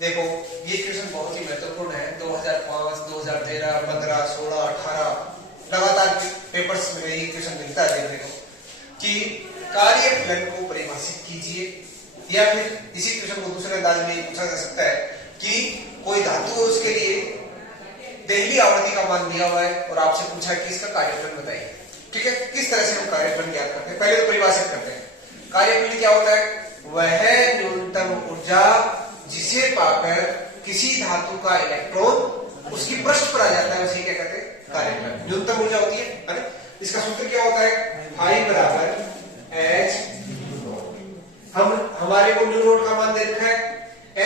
देखो ये क्वेश्चन बहुत ही महत्वपूर्ण है। 2005, 2013, 15, 16, 18 लगातार पेपर्स में ये क्वेश्चन मिलता है देखने को कि कार्यफलन को परिभाषित कीजिए, या फिर इसी क्वेश्चन को दूसरे अंदाज में पूछा जा सकता है कि कोई धातु है उसके लिए पहली आवृत्ति का मान दिया हुआ है और आपसे पूछा कि इसका कार्यफलन बताइए। ठीक है, किस तरह से हम कार्यफलन ज्ञात करते हैं? पहले तो परिभाषित करते हैं। कार्यफलन क्या होता है? वह न्यूनतम ऊर्जा जिसे पाकर किसी धातु का इलेक्ट्रॉन उसकी पृष्ठ पर आ जाता है, उसे क्या कहते हैं? कार्यफलन। न्यूनतम ऊर्जा होती है ना? इसका सूत्र क्या होता है? I बराबर H। हमारे को न्यू नोट का मान दे रखा है,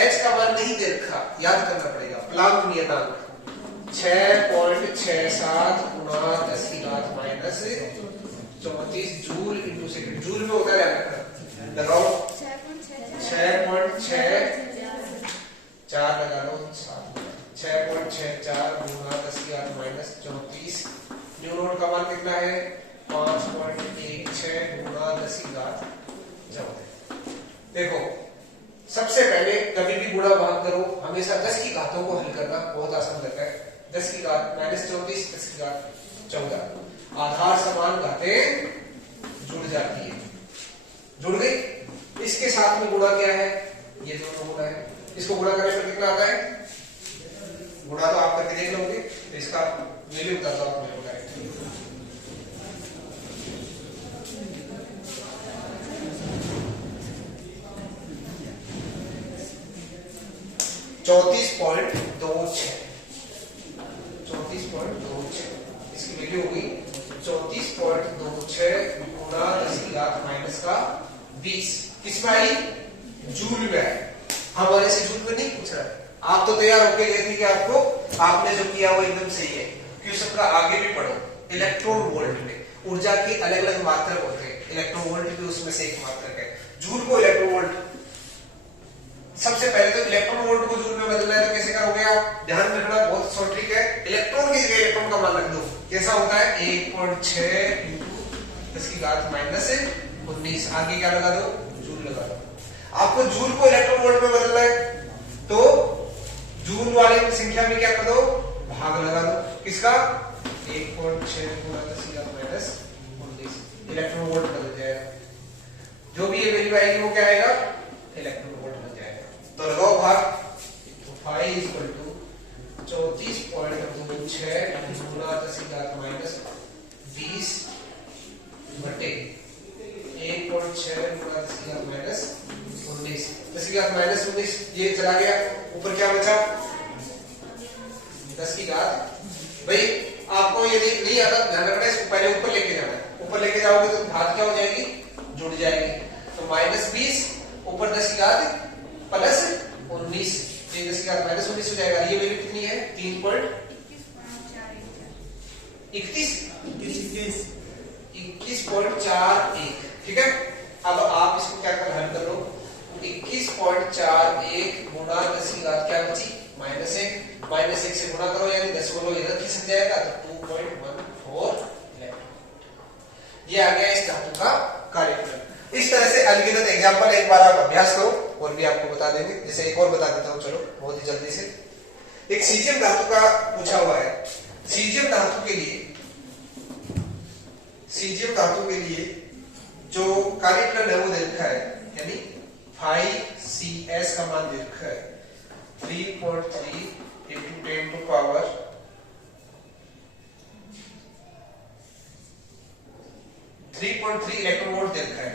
H का मान नहीं दे रखा, याद करना पड़ेगा। प्लांक नियतांक 6.67 गुणा 10 की घात minus 34 joule into second. Joule में होता है, लगाओ 6.64 लगा लो 6.64 गुणा 10 की घात माइनस 34। न्यू नोट का मान कितना है? 5.16 गुणा 10 की घात 14। देखो सबसे पहले कभी भी गुणा भाग करो, हमेशा 10 की घातों को हल करना बहुत आसान लगता है। 10 की घात माइनस 34, 10 की घात 14। आधार समान घातें जुड़ जाती है, जुड़ गई। इसके साथ में गुणा क्या है? ये दोनों गुणा है। इसको गुणा करने पर कितना आता है? गुणा तो आप करके देख लोगे, तो इसका वैल्यू बताता हूं आपको। 34.26 इसकी वैल्यू होगी 34.26 गुणा 10 की घात माइनस का 20। किसमें आई? जूल में आई। हमारे से जूल में नहीं पूछ रहा है। आप तो तैयार होके गए थे कि आपने जो किया वो एकदम सही है। क्वेश्चन का आगे भी पढ़ो। इलेक्ट्रॉन वोल्ट में ऊर्जा की अलग अलग मात्रक होते हैं, इलेक्ट्रॉन वोल्ट भी उसमें से एक मात्रक है। जूल को इलेक्ट्रॉन वोल्ट, सबसे पहले तो इलेक्ट्रॉन वोल्ट को जूल में बदलना है, तो कैसे करोगे आप? ध्यान रखना, बहुत शॉर्ट ट्रिक है। इलेक्ट्रॉन की जगह इलेक्ट्रॉन का मान रख दो। कैसा होता है? 1.6 इंटू 10 की घात माइनस 19। आगे क्या लगा दो? जूल लगा दो। आपको जूल को इलेक्ट्रॉन वोल्ट में बदलना है, तो जूल वाली संख्या में क्या कर दो? भाग लगा दो। किसका? 1.6 गुणा 10 की घात माइनस 19। इलेक्ट्रॉन वोल्ट बदल जाएगा। जो भी ये वैल्यू आएगी वो क्या आएगा? इलेक्ट्रॉन वोल्ट बन जाएगा। तो लगाओ भाग। फाई इक्वल टू 34.26 गुणा 10 की घात माइनस 20 बटे 1.6 गुणा 10 की घात माइनस 19। 10 की घात माइनस 19 ये चला गया, ऊपर क्या बचा? 10 की घात। भाई आपको यदि नहीं आता ध्यान रखना, इसको पहले ऊपर लेके जाना है। ऊपर लेके जाओगे तो घात क्या हो जाएगी? जुड़ जाएगी। तो माइनस 20 ऊपर 10 की घात प्लस 19, 10 की घात माइनस 19 हो जाएगा। ये वैल्यू कितनी है? 21.41। ठीक है, अब आप इसको क्या कर हल कर लो। 21.41 गुणा 10 की घात क्या बची? माइनस 1। माइनस 1 से गुणा करो, यानी 10 को इधर खिसक जाएगा, तो 2.14 ये आ गया इस धातु का कार्यफलन। इस तरह से अनगिनत एग्जांपल एक बार आप अभ्यास करो, और भी आपको बता देंगे। जैसे एक और बता देता हूं, चलो बहुत ही जल्दी से। एक सीजियम धातु का पूछा हुआ है। सीजियम धातु के लिए जो कार्यफलन है वो दे रखा है, यानी फाई CS का मान दे रखा है 3.3 into 10 to power 3.3 electron volt दे रखा है।